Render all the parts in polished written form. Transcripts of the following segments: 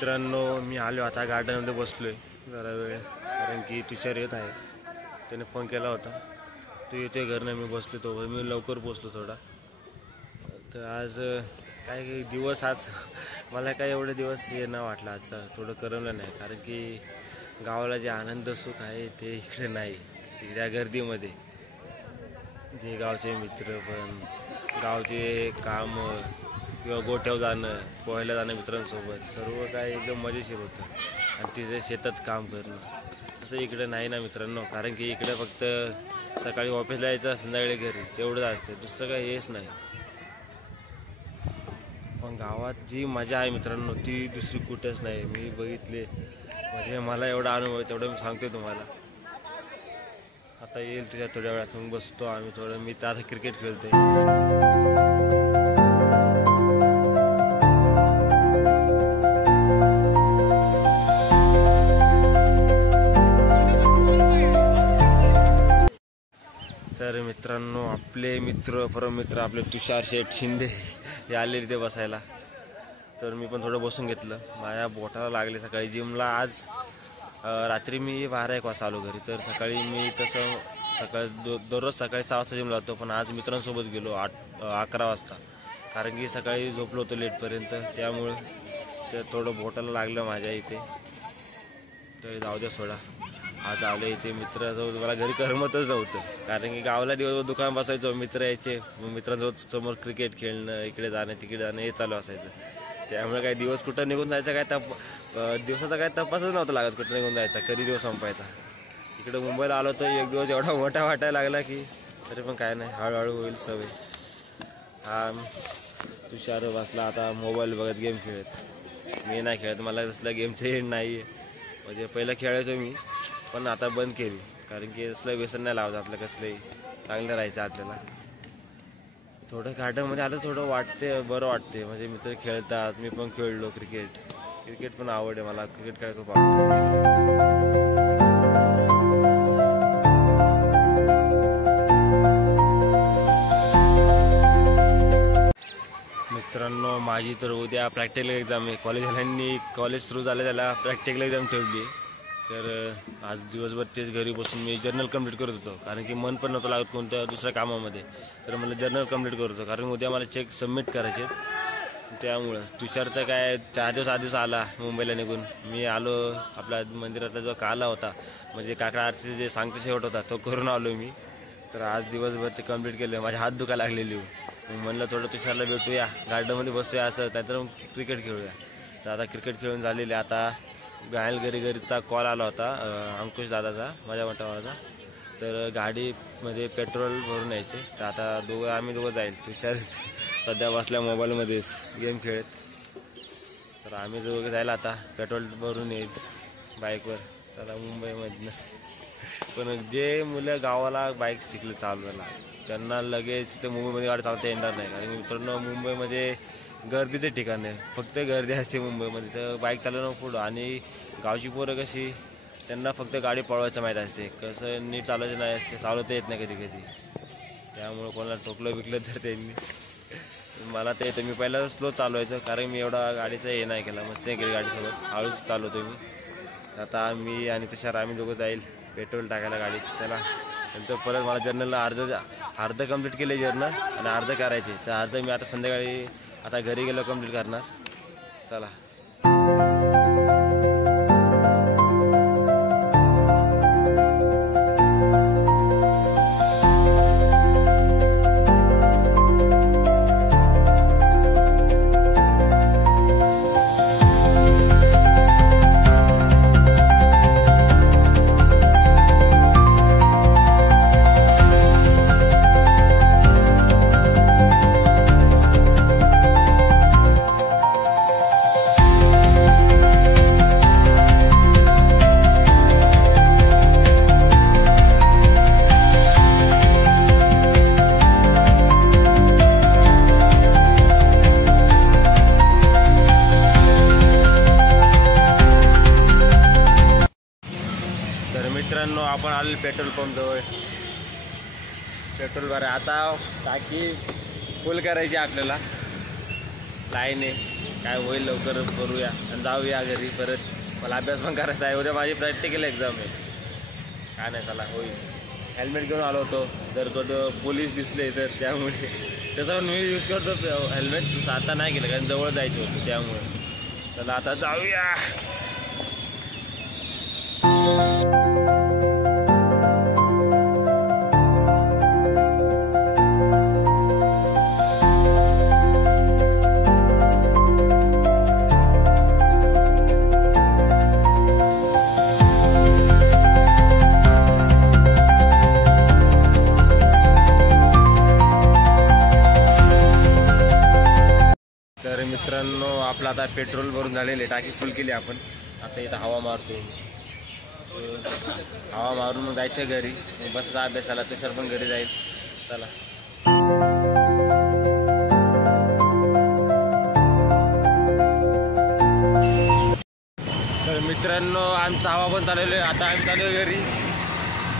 मित्रांनो, मी आलो आता गार्डनमध्ये बसलोय जरा वेळ, कारण की तुषार येत आहे. त्याने फोन केला होता, तू येते घरनं. मी बसलो तो, मी लवकर पोचलो थोडा. तर आज काय दिवस, आज मला काय एवढे दिवस हे न वाटलं आजचा, थोडं करमलं नाही. कारण की गावाला जे आनंद सुख आहे ते इकडे नाही. या गर्दीमध्ये जे गावचे मित्र पण, गावचे काम किंवा गोठ्यावर जाणं, पोहायला जाणं मित्रांसोबत, सर्व काय एकदम मजेशीर होतं. आणि तिथे शेतात काम करणं असं इकडे नाही ना मित्रांनो. कारण की इकडे फक्त सकाळी ऑफिसला यायचं, संध्याकाळी घरी, तेवढंच असतं, दुसरं काही हेच नाही. पण गावात जी मजा आहे मित्रांनो ती दुसरी कुठेच नाही. मी बघितले, म्हणजे मला एवढा अनुभव आहे, तेवढं मी सांगतो तुम्हाला. आता येईल तुझ्या थोड्या वेळात, मग बसतो आम्ही थोडं. मी तर आता क्रिकेट खेळतोय. तर मित्रांनो, आपले मित्र परममित्र आपले तुषार शेठ शिंदे हे आले तिथे बसायला. तर मी पण थोडं बसून घेतलं. माझ्या बोटाला लागले सकाळी जिमला. आज रात्री मी 12-1 वाजता आलो घरी. तर सकाळी मी तसं दररोज सकाळी 6 वाजता जिमला जातो, पण आज मित्रांसोबत गेलो 11 वाजता. कारण की सकाळी झोपलो होतो लेटपर्यंत, त्यामुळे ते थोडं बोटाला लागलं माझ्या इथे. तर जाऊ द्या सोडा. आज आलो इथे मित्रांसोबत. मला घरी करमतच नव्हतं, कारण की गावाला दिवसभर दुकान बसायचो, मित्र यायचे, मित्रांसोबत समोर क्रिकेट खेळणं, इकडे जाणं तिकडे जाणं हे चालू असायचं. त्यामुळे काही दिवस कुठं निघून जायचा काय दिवसाचा काय तपासच नव्हता लागत, कुठं निघून जायचा, कधी दिवस संपायचा. इकडे मुंबईला आलो तर एक दिवस एवढा मोठा वाटायला लागला की तरी पण काय नाही, हळूहळू होईल सवय. हा तुषार बसला आता मोबाईल बघत, गेम खेळत. मी नाही खेळत, मला कसलं गेमचं हे नाही आहे. म्हणजे पहिलं खेळायचो मी, पण आता बंद केली. कारण की असलं व्यसन नाही लावत आपलं, कसलंही चांगलं राहायचं आपल्याला. थोडं गार्डनमध्ये आलं, थोडं वाटते, बरं वाटते. म्हणजे मित्र खेळतात, मी पण खेळलो क्रिकेट पण आवड आहे मला, क्रिकेट खेळायला खूप आवडतं. मित्रांनो, माझी तर उद्या प्रॅक्टिकल एक्झाम आहे. कॉलेज सुरू झालं, त्याला प्रॅक्टिकल एक्झाम ठेवली. तर आज दिवसभर तेच घरी बसून मी जर्नल कंप्लीट करत होतो, कारण की मन पण नव्हतं लागत कोणत्या दुसऱ्या कामामध्ये. तर मला जर्नल कंप्लीट करत होतो, कारण उद्या मला चेक सबमिट करायचे. त्यामुळं तुषार तर काय 4 दिवस आधीच आला मुंबईला निघून. मी आलो, आपल्या मंदिरातला जो काला होता, म्हणजे काकडा आरतीचे जे सांगते शेवट होता, तो करून आलो मी. तर आज दिवसभर ते कंप्लीट केलं. माझे हात दुखा लागलेली. म्हणलं थोडं तुषारला भेटूया, गार्डनमध्ये बसूया, असं नाहीतर मग क्रिकेट खेळूया. तर आता क्रिकेट खेळून झालेले. आता गायल घरीचा कॉल आला होता अंकुश दादाचा, माझ्या मोठ्याचा. तर गाडीमध्ये पेट्रोल भरून यायचे. तर आता आम्ही दोघं जाईल. तुषार सध्या बसल्या मोबाईलमध्येच गेम खेळत. तर आम्ही दोघं जायला आता पेट्रोल भरून येईल बाईकवर. चला मुंबईमधनं. पण जे मुलं गावाला बाईक शिकले चालवायला, त्यांना लगेच ते मुंबईमध्ये गाडी चालवता येणार नाही. कारण मित्रांनो, मुंबईमध्ये गर्दीचं ठिकाण आहे, फक्त गर्दी असते मुंबईमध्ये. तर बाईक चालवणं पुढं. आणि गावची पोरं कशी, त्यांना फक्त गाडी पळवायचं माहीत असते, कसं नीट चालवायचं नाही, चालवता येत नाही कधी कधी. त्यामुळं कोणाला ठोकलं बिकलं तर त्यांनी, मला ते येतं. मी पहिला स्लो चालवायचं, कारण मी एवढा गाडीचं हे नाही केला, मस्त नाही केली गाडीसोबत, हळूच चालवतो मी. आता मी आणि तुषार आम्ही दोघं जाईल पेट्रोल टाकायला गाडीत. चला. नंतर परत मला जर्नलला अर्ध कंप्लीट केले जर्नल, आणि अर्ध करायचे. तर अर्ध मी आता संध्याकाळी, आता घरी गेलो कंप्लीट करणार. चला. मित्रांनो, आपण आले पेट्रोल पंप जवळ. पेट्रोल भरा, आता टाकी फुल करायची आपल्याला. लाईन आहे. काय होईल लवकर करूया आणि जाऊया घरी परत. मला अभ्यास पण करायचा आहे, उद्या माझी प्रॅक्टिकल एक्झाम आहे. काय नाही चला होईल. हेल्मेट घेऊन आलो होतो, जर कुठं पोलीस दिसले तर त्यामुळे त्याचा पण मी यूज करतो हेल्मेट. आता नाही केलं कारण जवळ जायचं होतं त्यामुळे. चला आता जाऊया. तर मित्रांनो आपला आता पेट्रोल भरून झालेले, टाकी फुल केली आपण. आता इथं हवा मारतो. हवा मारून मग जायचं घरी. बसचा अभ्यासाला तुषार पण घरी जाईल. चला. तर मित्रांनो आमचा हवा पण चालवलो आहे. आता आम्ही चालू घरी.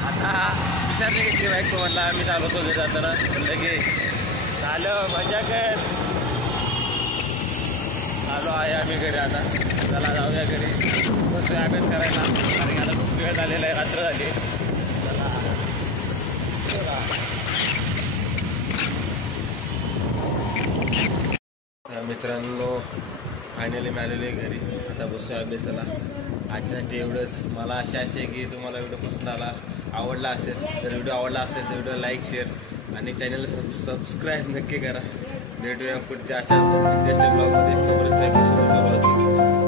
आता तुषारने घेतली बाईक, तो म्हटला आम्ही चालवतो घरी जाताना. म्हणलं की चालव मजा कर. आलो आहे आम्ही घरी आता. चला जाऊया घरी. बस अभ्यास करायला, कारण आता खूप वेळ झालेला आहे, रात्र झाली. चला मित्रांनो फायनली मी आलेलो आहे घरी. आता बसूया अभ्यासाला. आजच्यासाठी एवढंच. मला आशा आहे की तुम्हाला व्हिडिओ पसंत आला, आवडला असेल. जर व्हिडिओ आवडला असेल तर व्हिडिओ लाईक, शेअर आणि चॅनलला सबस्क्राईब नक्की करा. भेटूया पुढच्या अशाच इंटरेस्टिंग ब्लॉगमध्ये. Thank you so much for watching.